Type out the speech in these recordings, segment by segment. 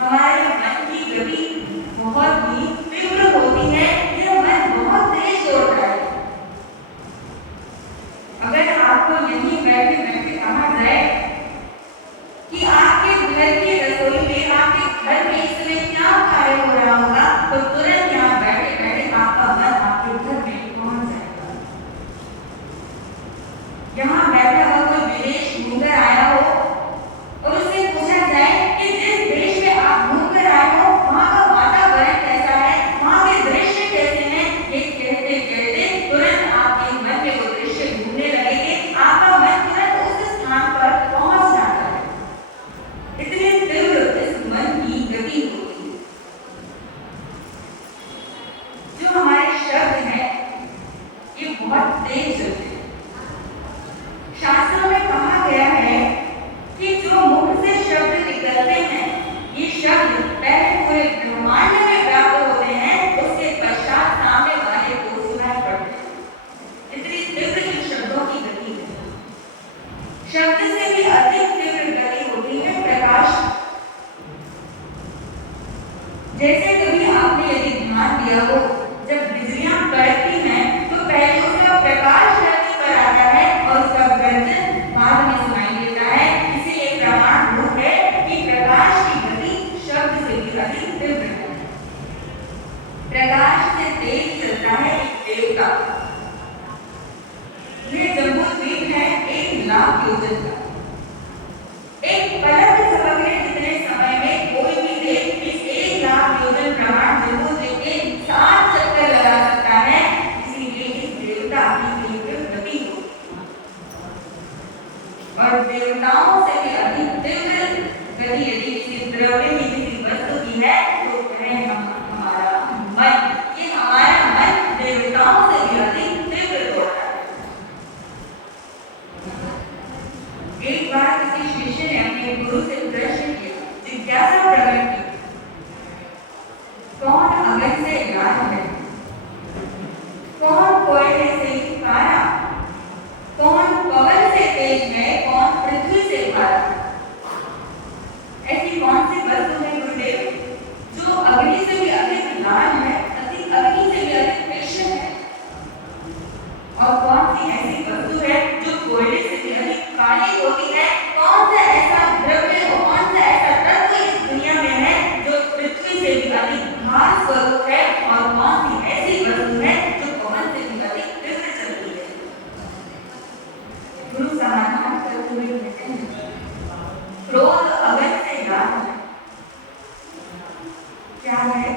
हमारे मन की गति बहुत ही तीव्र होती है। यह मन बहुत और देवताओं से भी अधिक तीव्र गति यदि किसी द्रव्य की किसी वस्तु की है तो वह हमारा मन। ये हमारा मन देवताओं से भी अधिक तीव्र दौड़ता है। एक बार किसी शिष्य ने अपने गुरु से प्रश्न किया, जिज्ञासा प्रकट की, कौन अग्नि से लाल है, कौन कोयले से काला, कौन पवन से तेज है, कौन पृथ्वी से काला? ऐसी कौन सी वस्तु है गुरुदेव जो अग्नि से भी अधिक लाल है, अग्नि से भी अधिक तीक्ष्ण है? और कौन सी ऐसी वस्तु है जो कोयले से भी अधिक काली होती है? कौन सा ऐसा द्रव्य, कौन सा ऐसा तत्व इस दुनिया में है जो पृथ्वी से भी अधिक भार स्वरूप है? और कौन सी ऐसी वस्तु है जो पवन से भी अधिक तीव्र चलती है? गुरु समाधान करते हुए कहते हैं, क्रोध अग्नि से लाल है। क्या है?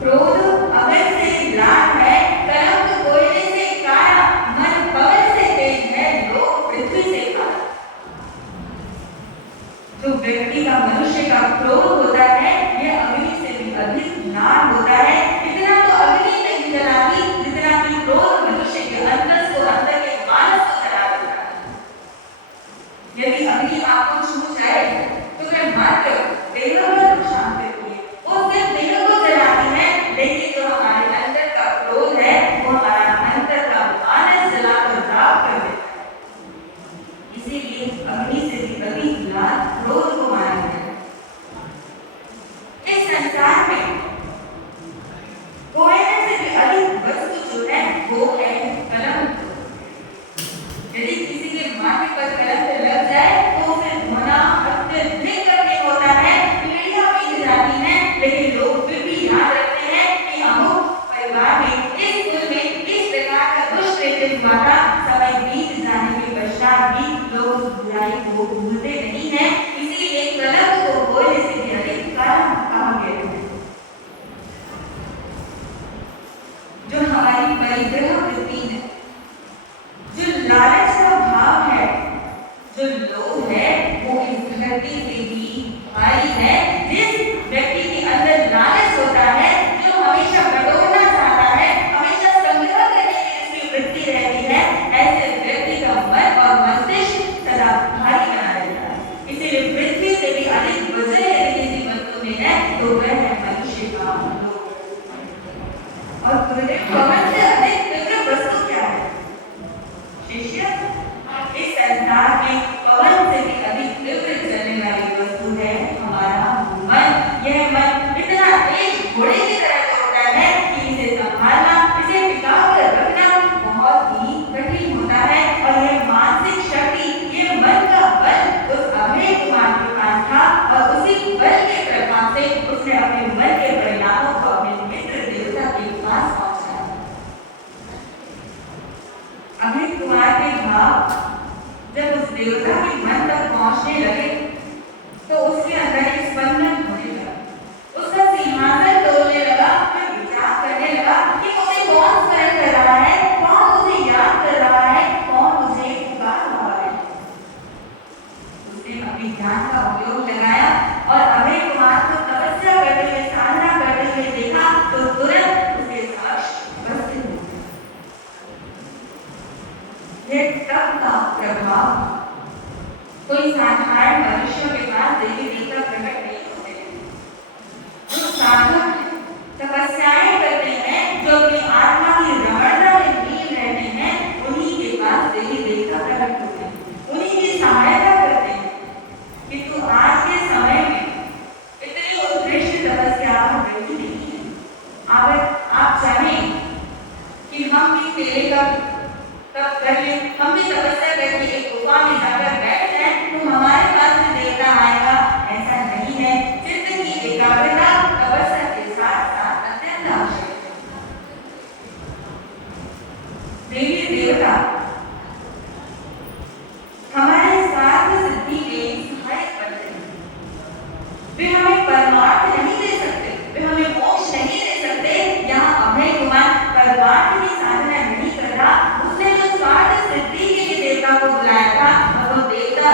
क्रोध अग्नि से लाल है, कलंक कोयले से काला, मन पवन से तेज है, लोभ पृथ्वी से काला। जो व्यक्ति का, मनुष्य का क्रोध होता है यह अग्नि से भी अधिक लाल होता है। इतना तो अग्नि नहीं जलाती जितना कि क्रोध मनुष्य के अंतर को, अंदर के मानस को जला देता है। यदि अग्नि आपको छू जाए तो वह मात्र देह को नुकसान देती है, वो सिर्फ देह को जलाती है, लेकिन जो हमारे अंदर का क्रोध है वो हमारा अंदर का मानस जलाकर राख कर देता है। इसीलिए अग्नि से भी अधिक लाल क्रोध को माना गया है। इस संसार में कोयले से भी अधिक वस्तु जो है वो है कलंक। यदि किसी के माथे पर कलंक लग जाए तो उसे धोना अत्यधिक कठिन होता है, पीढ़ियां बीत जाती हैं, लेकिन लोग फिर भी याद रखते हैं कि अमुक परिवार में, इस कुल में इस प्रकार का दुष्कृत्य हुआ था। समय बीत जाने के पश्चात भी लोग उस बुराई को भूलते नहीं हैं। इसीलिए कलंक को कोयले से भी अधिक काला कहा गया है। जो हमारी परिग्रह वृत्ति है, जो लालच का भाव है, जो लोभ है, वो इस धरती से भी भारी है। जिस व्यक्ति के अंदर लालच होता है, जो हमेशा बटोरना चाहता है, हमेशा संग्रह करने की उसकी वृत्ति रहती है, ऐसे व्यक्ति का मन और मस्तिष्क सदा भारी बना रहता है। इसीलिए पृथ्वी से भी अधिक वजन यदि किसी वस्तु में है तो वह है मनुष्य का लोभ। और पवन से अधिक तीव्र वस्तु क्या है शिष्य? इस संसार में पवन से भी अधिक तीव्र चलने वाली वस्तु है हमारा मन। यह मन इतना तेज घोड़े की तरह दौड़ता है कि इसे संभालना, इसे टिका कर रखना बहुत ही कठिन होता है। और यह मानसिक शक्ति, ये मन का बल उस अभय कुमार के पास था, और उसी बल के प्रभाव से उसने अपने मन के परिणामों को अपने मित्र देवता के पास पहुंचाया। अभय कुमार के भाव जब उस देवता के मन तक पहुंचने लगे तो उसके अंदर एक स्पंदन होने लगा, उसका सिंहासन डोलने लगा। फिर विचार करने लगा कि उसे कौन स्मरण कर रहा है, कौन उसे याद कर रहा है, कौन उसे पुकार रहा है। उसने अपने ज्ञान का उपयोग लगाया और अभय कुमार को तपस्या करते हुए, साधना करते हुए देखा तो तुरंत उसके समक्ष उपस्थित हो गया। यह तप का प्रभाव कोई साधारण मनुष्यों के पास देवी देवता प्रकट नहीं होते हैं। जो साधक तपस्याएं करते हैं, जो अपनी आत्मा की रमणता में लीन रहते हैं, उन्हीं के पास देवी देवता प्रकट होते हैं, उन्हीं की सहायता करते हैं। किंतु आज के समय में इतनी उत्कृष्ट तपस्या रही नहीं है। अगर आप चाहें कि हम भी तेरे का तब कर ले, हम भी तपस्या करके एक गुफा में जाकर बैठ जाएं तो हमारे पास भी देवता आएगा, ऐसा नहीं है। चित्त की एकाग्रता तपस्या के साथ साथ अत्यंत आवश्यक है। देवी देवता हमारे स्वार्थ सिद्धि में सहायक बनते हैं। वे हमें परमार्थ नहीं दे सकते, वे हमें मोक्ष नहीं दे सकते। यहाँ अभय कुमार परमार्थ की साधना नहीं कर रहा, उसने जो स्वार्थ सिद्धि के लिए देवता को बुलाया था और वो देवता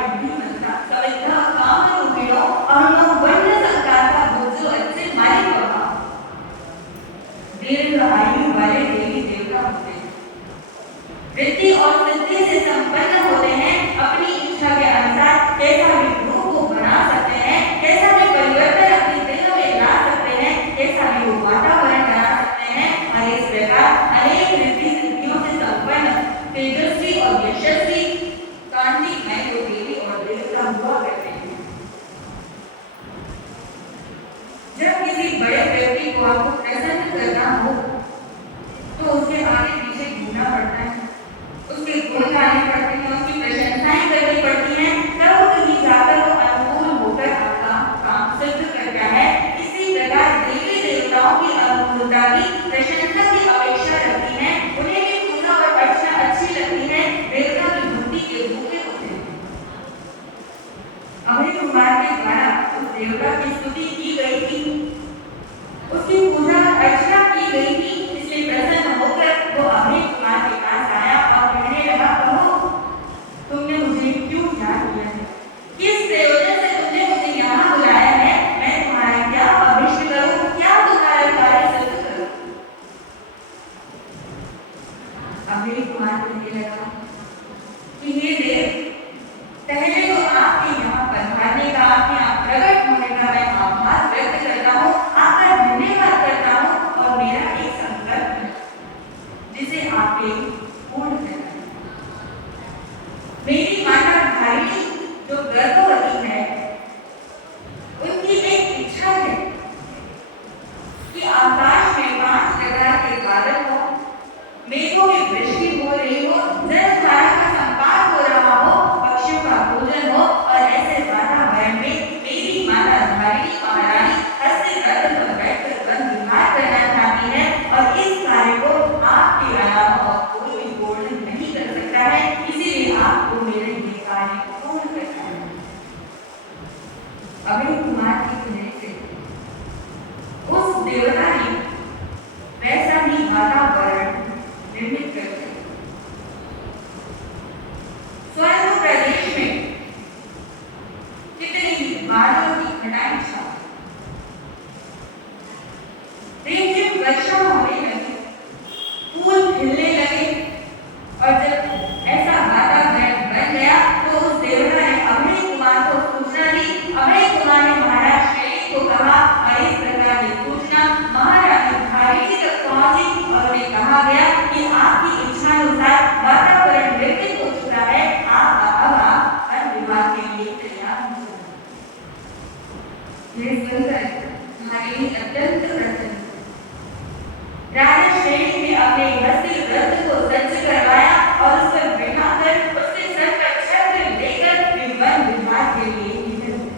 ವಿಧಿಮಂತ್ರ ಕವಿತ ಕಾಮರೂಪಿಣೋ ಅಹಂ ವರ್ಣ संकार का बुद्धू अच्छे मालिक बना दीर्घ आयु वाले देवी देवता होते हैं, वृद्धि और सिद्धि से संपन्न होते हैं, अपनी इच्छा के अनुसार कैसा भी रूप को बना सकते हैं, कैसा भी परिवर्तन अपनी दिल में ला सकते हैं, कैसा भी वो वातावरण बना सकते हैं और इस प्रकार अनेक रिद्धि सिद्धियों से संपन्न तेजस्वी और यशस्वी कांति में जो देवी और देवता हुआ करते हैं। जब किसी बड़े व्यक्ति को आपको प्रसन्न करना हो तो उसे आगे पीछे घूमना पड़ता है, उसके गुण गाने पड़ते हैं, उसकी प्रशंसाएं करनी पड़ती हैं, तब कहीं जाकर वो अनुकूल होकर आपका काम सिद्ध करता है। इसी प्रकार देवी देवताओं की अनुकूलता की प्रशंसा की अपेक्षा रखती है, उन्हें भी पूजा और अर्चना अच्छी लगती है, देवता की भक्ति के भूखे होते हैं। अभय कुमार के द्वारा उस देवता की स्तुति की गई थी, उसकी पूजा अर्चना की गई थी, इसलिए प्रसन्न होकर वो अभय कुमार के पास आया और कहने लगा, कहो तुमने मुझे क्यों याद किया है, किस प्रयोजन से तुमने मुझे यहाँ बुलाया है, मैं तुम्हारा क्या अभिष्ट करूं, क्या तुम्हारा कार्य सिद्ध करूं। अभय कुमार कहने लगा कि हे देव, पहले तो आपके यहाँ पधारने का, आपके यहाँ प्रकट होने का मैं आभार व्यक्त करता हूँ, आपका धन्यवाद करता हूँ और मेरा एक संकल्प है जिसे आपके पूर्ण करना है। मेरी माता धारिणी जो गर्भवती है, उनकी एक इच्छा है कि आकाश में 5 प्रकार के बादल हो, मेघों की वृष्टि हो रही हो, जलधारा का संपात हो रहा हो, पक्षियों का भोजन हो और ऐसे वातावरण में मेरी माता धारिणी महारानी हंसते रथ पर बैठकर वन विहार करना चाहती है और इस कार्य को आपके अलावा और कोई भी पूर्ण नहीं कर सकता है, इसीलिए आपको मेरे ये कार्य पूर्ण करना है। अभय कुमार की कहने से उस देवता ने वैसा ही वातावरण निर्मित कर दिया। स्वर्ग प्रदेश में कितनी बादलों की घटाएं छा, रिमझिम वर्षा होने लगी, फूल खिलने लगे और जब ऐसा वातावरण बन गया तो उस देवता ने अभय कुमार को सूचना दी। अभय कुमार ने महाराज शैली को कहा और इस प्रकार की सूचना महारानी धारिणी तक पहुंची और उन्हें कहा गया कि आपकी इच्छानुसार वातावरण विकसित हो चुका है, आप अब वन विवाह के लिए तैयार हो जाए। यह सुनकर धारिणी अत्यंत प्रसन्न। राजा श्रेणी ने अपने हस्ती रथ को सज्ज करवाया और उस पर बिठाकर उसके सर पर छत्र लेकर वन विवाह के लिए निकल गए।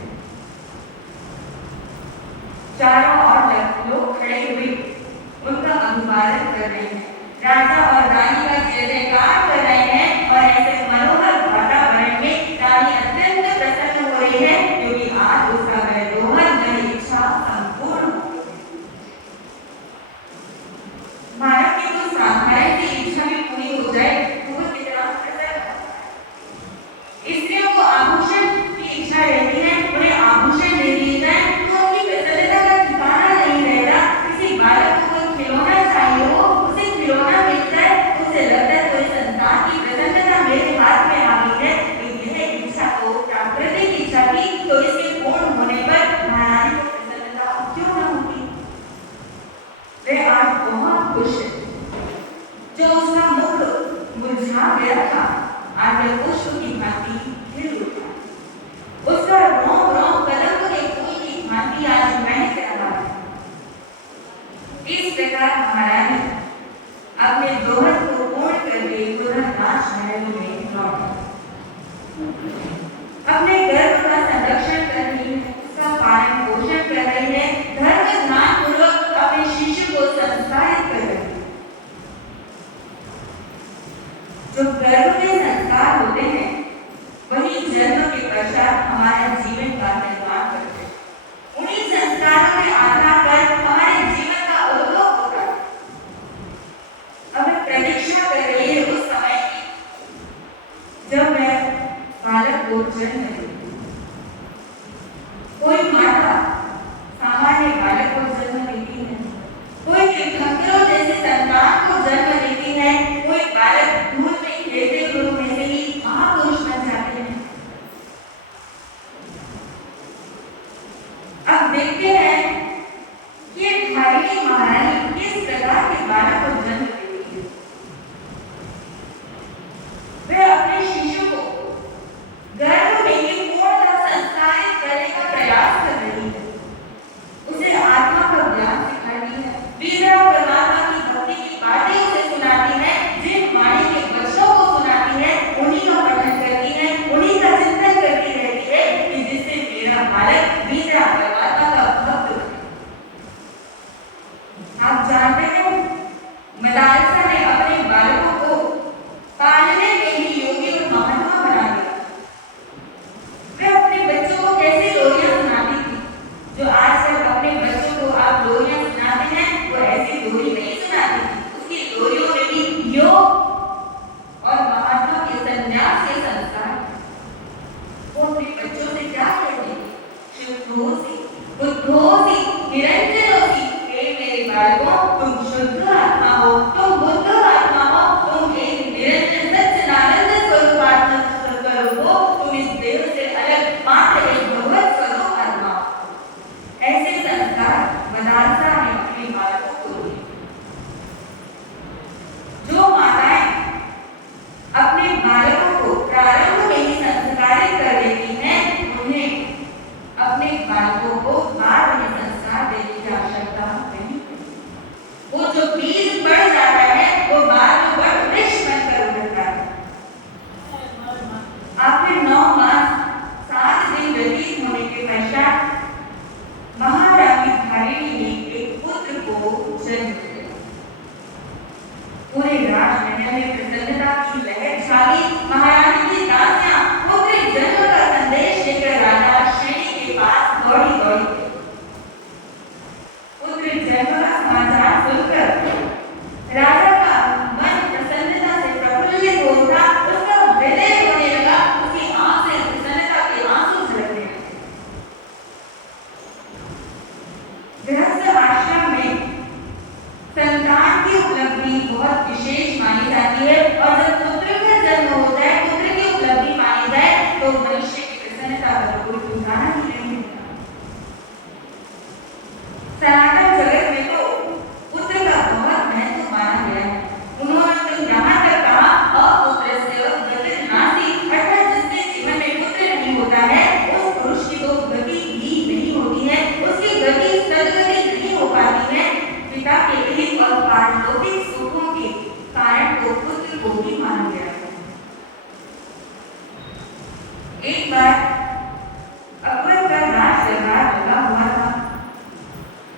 चारों ओर लोग खड़े हुए उनका अभिवादन कर रहे हैं, राजा और रानी का जय जयकार कर रहे हैं और ऐसे मनोहर वातावरण में रानी अत्यंत प्रसन्न हो रही है क्योंकि आज उसका वह दोहन वह इच्छा संपूर्ण हो गई। मानव की तो साधारण सी इच्छा भी पूरी हो जाए तो वो कितना प्रसन्न होता है। स्त्रियों को आभूषण की इच्छा रहती है, उन्हें आभूषण दे दिए जाए तो उनकी प्रसन्नता का ठिकाना नहीं रहता। किसी बालक को कोई खिलौना चाहिए हो, उसे खिलौना मिलता है तो उसे लगता है कोई संतान की प्रसन्नता मेरे हाथ में आ गई है। यह इच्छा तो प्राकृतिक इच्छा थी, तो इसके पूर्ण होने पर महारानी को प्रसन्नता क्यों न होगी। वह आज बहुत खुश है। जो उसका मुख मुरझा गया था आज वह पुष्प की भांति खिल उठा, उसका रोम रोम कदम के फूल की भांति आज महक रहा है। इस प्रकार महारानी अपने दोहन को पूर्ण करके तुरंत राजमहल में लौट आई। अपने गर्भ का संरक्षण कर रही है, उसका पालन पोषण कर रही है, धर्म ध्यान पूर्वक अपने शिष्य को संस्कारित कर रही है। जो गर्भ में संस्कार होते हैं वही जन्म के पश्चात हमारे जीवन का निर्माण करते हैं। उन्हीं संस्कारों के आधार पर हमारे जीवन का उद्भव होता है। अब प्रतीक्षा कर रही है उस समय की जब मैं बालक को को जन्म देती है। कोई माता सामान्य बालक को जन्म देती है, कोई तीर्थंकरों जैसे संतान को जन्म देती है, कोई बालक दूध में खेलते हुए में से ही महापुरुष बन जाते हैं। अब देखते हैं कि धारिणी महारानी किस प्रकार के बालक को जन्म देती है। वे अपने शिशु को गर्भ में ही पूर्णतः संस्कारित करने का प्रयास कर रही है, उसे आत्मा का ज्ञान सिखाती है, वीरा परमात्मा की भक्ति की बातें उसे सुनाती है, जिन वाणी के वचनों को सुनाती है उन्हीं का पठन करती है, उन्हीं का चिंतन करती रहती है कि जिससे मेरा बालक वीरा परमात्मा का भक्त बने। आप जानते हैं मदारसा ने अपने बालकों को पालने में ही योगी और महात्मा बना दिया। वे अपने बच्चों को कैसे लोरियां सुनाती थी, जो आजकल अपने बच्चों को आप लोरियां सुनाते हैं, वो ऐसी लोरी नहीं सुनाती थी। उसकी लोरियों में भी योग और महात्मा के संन्यास के संस्कार। वो अपने बच्चों से क्या कहती थी? शुद्ध होसी, बुद्ध होसी, निरंजन होसी। हे मेरे बालकों, तुम शुद्ध आत्मा हो, तुम बुद्ध आत्मा हो, तुम एक निरंजन सच्चिदानंद स्वरूप आत्मा स्वरूप हो, तुम इस देह से अलग मात्र एक भगवत स्वरूप आत्मा हो। ऐसे संस्कार मदारसा ने अपने बालकों को दिए। जो माताएं अपने बालकों को प्रारंभ में ही संस्कारित कर देती हैं, उन्हें अपने बालकों को बाद में संस्कार देने की आवश्यकता नहीं। वो जो बीज बढ़ जाता है वो बाद में बड़ वृक्ष बनकर उभरता है। आखिर 9 मास 7 दिन व्यतीत होने के पश्चात महारानी धारिणी ने एक पुत्र को जन्म दिया। पूरे राजमहल में प्रसन्नता की लहर छाई। महारानी की दासियां पुत्र जन्म का संदेश लेकर राजा श्रेणी के पास दौड़ी दौड़ी गई। पुत्र जन्म का समाचार सुनकर राजा का मन प्रसन्नता से प्रफुल्लित हो उठा, उसका हृदय रोने लगा, उसकी आंख से प्रसन्नता के आंसू झलकने लगे। गृहस्थ आश्रम में संतान की उपलब्धि बहुत विशेष मानी जाती है, और जब पुत्र का जन्म होता है, पुत्र की उपलब्धि मानी जाए, तो मनुष्य की प्रसन्नता का कोई ठिकाना ही नहीं होता। सनातन जगत में तो पुत्र का बहुत महत्व माना गया है। उन्होंने तो यहाँ तक कहा, अपुत्रस्य गतिर्नास्ति, अर्थात जिसके जीवन में पुत्र नहीं होता है, उस पुरुष की तो गति भी नहीं होती है, उसकी गति सदगति नहीं हो पाती है। पिता के हित और पारलौकिक सुखों के कारण तो पुत्र को भी माना गया है। एक बार अकबर का राज दरबार लगा हुआ था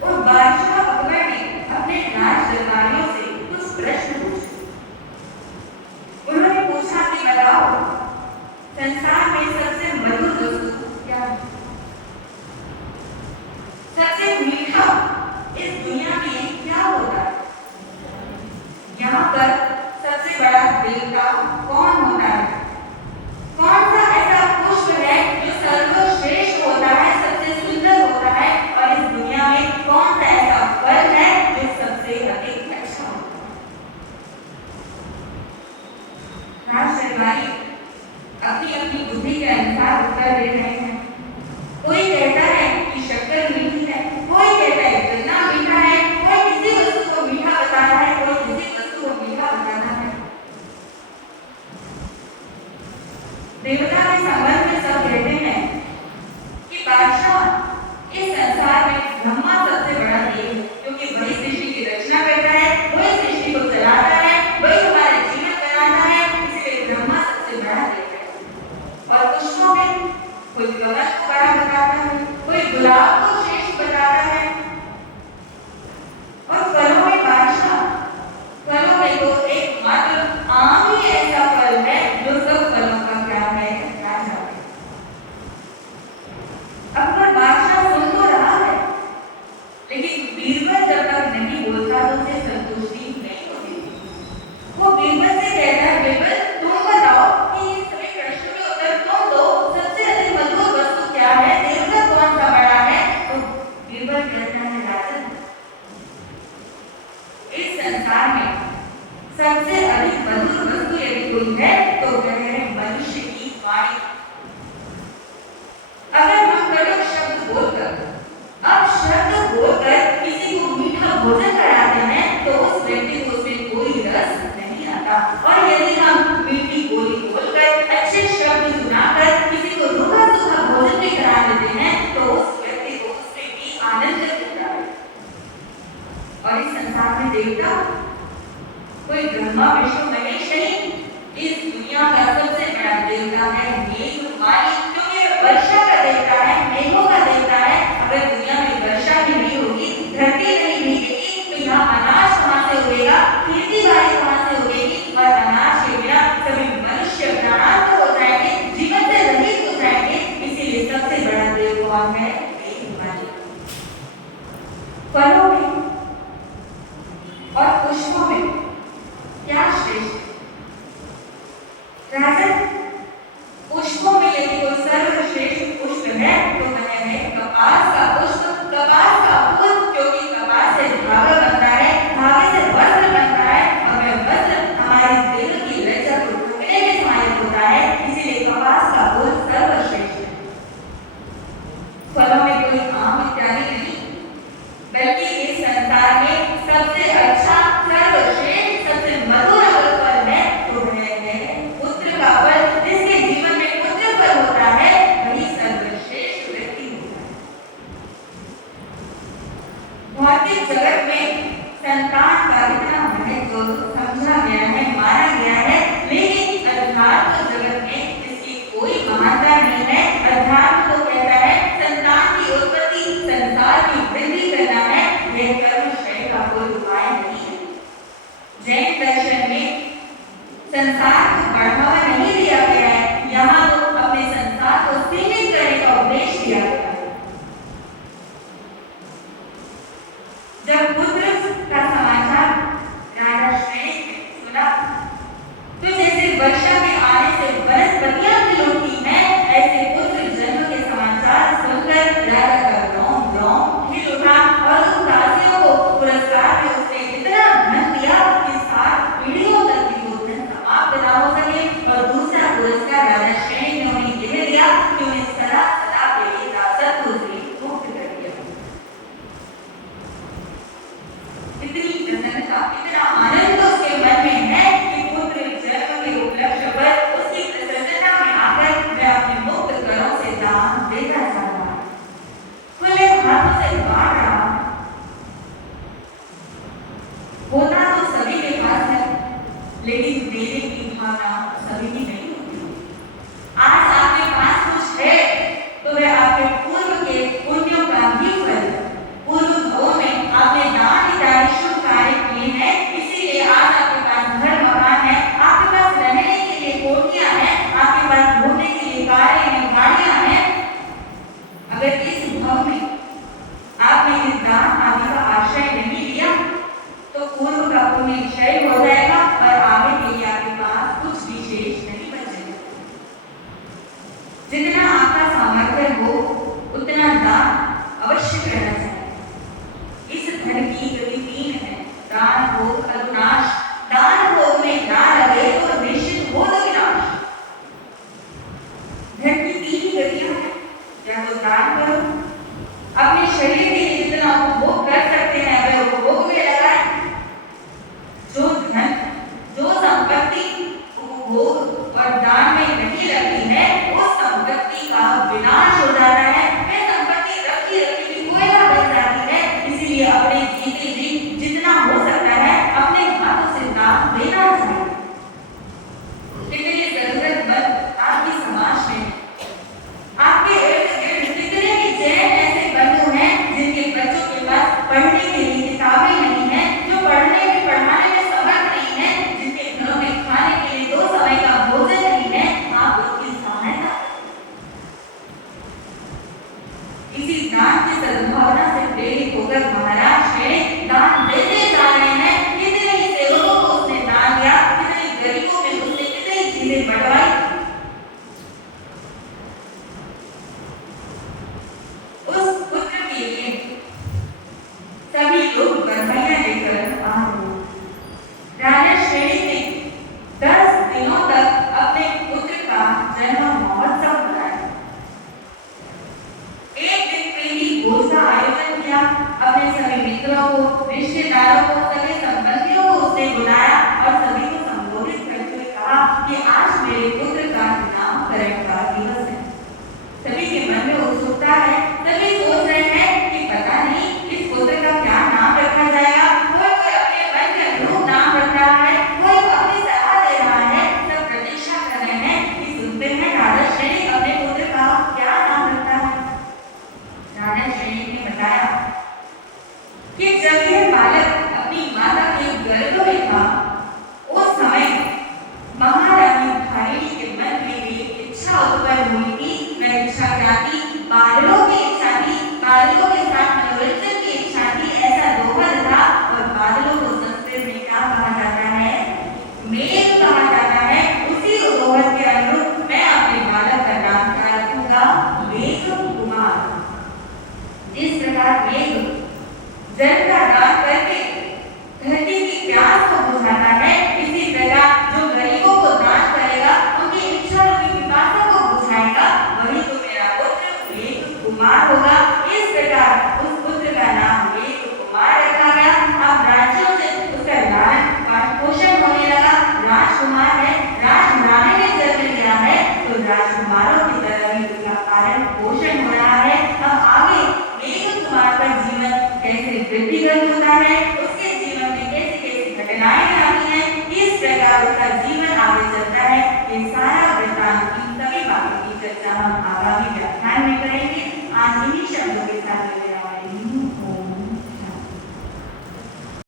और बादशाह अकबर ने अपने राज दरबारियों से कुछ प्रश्न पूछे। उन्होंने पूछा कि बताओ, संसार में सबसे मधुर वस्तु क्या है? सबसे मीठा इस दुनिया में क्या होता है? यहाँ पर सबसे बड़ा देवता कौन होता है? कौन सा ऐसा पुष्प है जो सर्वश्रेष्ठ होता है, सबसे सुंदर होता है? और इस दुनिया में कौन सा ऐसा फल है जो सबसे अधिक अच्छा होता है? राजदरबारी अपनी अपनी बुद्धि के अनुसार उत्तर दे रहे हैं। कोई कहता है कि शक्कर मीठी है, कोई कहता है गन्ना मीठा है, कोई किसी वस्तु को मीठा बताता है, कोई किसी वस्तु को मीठा बताता है। देवता के संबंध में सब कहते हैं कि बादशाह इस संसार में ब्रह्मा सबसे बड़ा देव है, क्योंकि वही सृष्टि की रचना करता है, वही सृष्टि को चलाता है, वही हमारे जीवन बनाता है, इसलिए ब्रह्मा सबसे बड़ा देव है। और पुष्पों में कोई कमल को बड़ा बताता है, कोई गुलाब को श्रेष्ठ बताता है। और फलों में बादशाह, फलों में तो एक मात्र आम